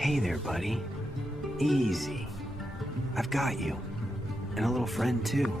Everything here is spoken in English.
Hey there, buddy. Easy. I've got you. And a little friend, too.